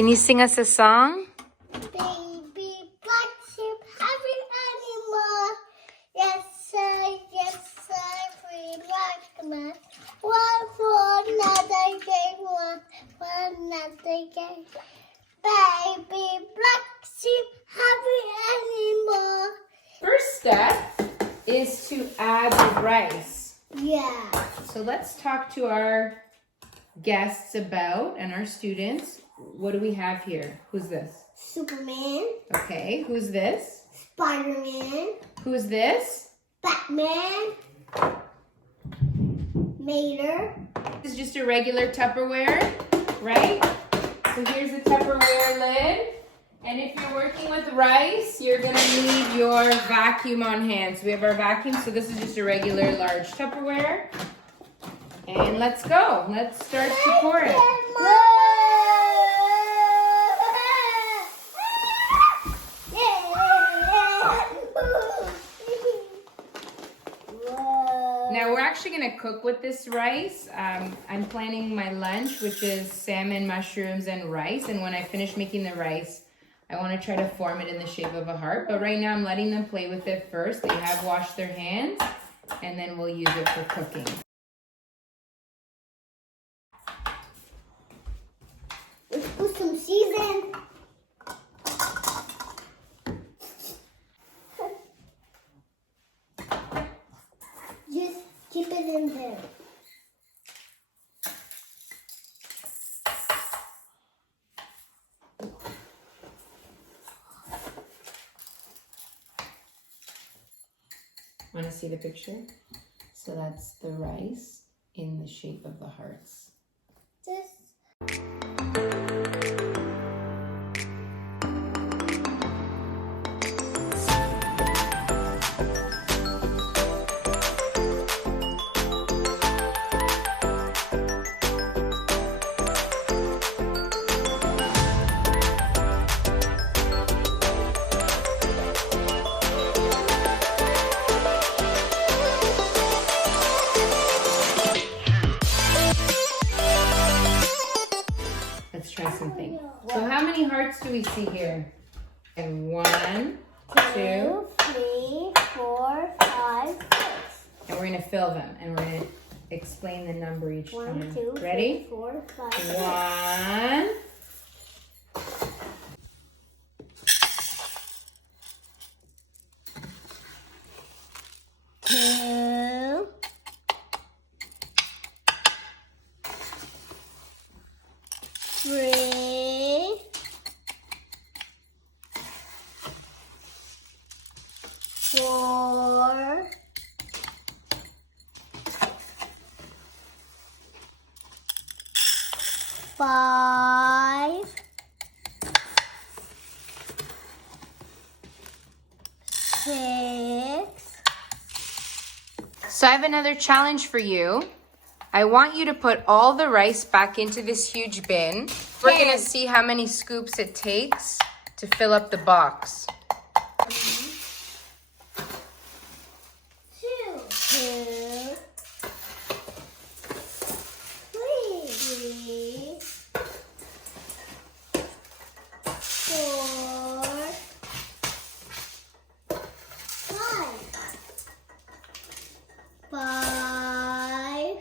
Can you sing us a song? Baby black sheep, happy animal. Yes, sir, free black. One for another game, one for another game. Baby black sheep, happy animal. First step is to add the rice. Yeah. So let's talk to our guests about, and our students. What do we have here? Who's this? Superman. Okay, who's this? Spiderman. Who's this? Batman. Mater. This is just a regular Tupperware, right? So here's a Tupperware lid. And if you're working with rice, you're gonna need your vacuum on hand. So we have our vacuum, so this is just a regular large Tupperware. And let's go. Let's start to pour it. Now we're actually gonna cook with this rice. I'm planning my lunch, which is salmon, mushrooms, and rice. And when I finish making the rice, I want to try to form it in the shape of a heart. But right now I'm letting them play with it first. They have washed their hands, and then we'll use it for cooking. Let's put some season. Just keep it in there. Want to see the picture? So that's the rice in the shape of the hearts. Just Let's try something. So how many hearts do we see here? And 1, 2, 3, 4, 5, 6. and we're gonna fill them, and we're gonna explain the number each 1, time. 2, 3, Ready? 4, 5, 6. 1. 2. 3. 4. 5. 6. So I have another challenge for you. I want you to put all the rice back into this huge bin. We're gonna see how many scoops it takes to fill up the box. 2. 3. 4. 5.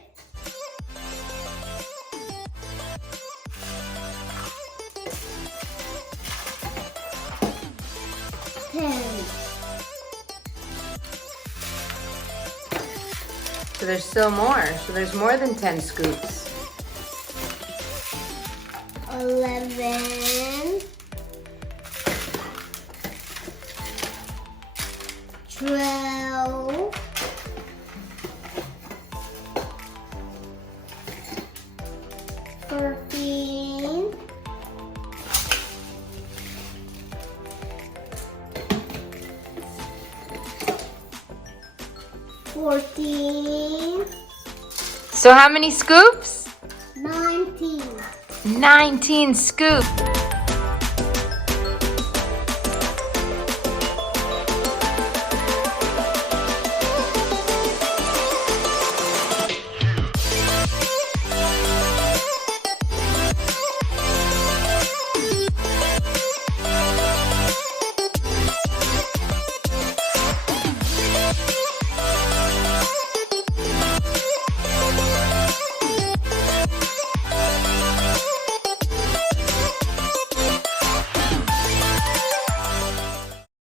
10. So there's still more. So there's more than 10 scoops. 11. 12. 13. 14. So how many scoops? 19. 19 scoops.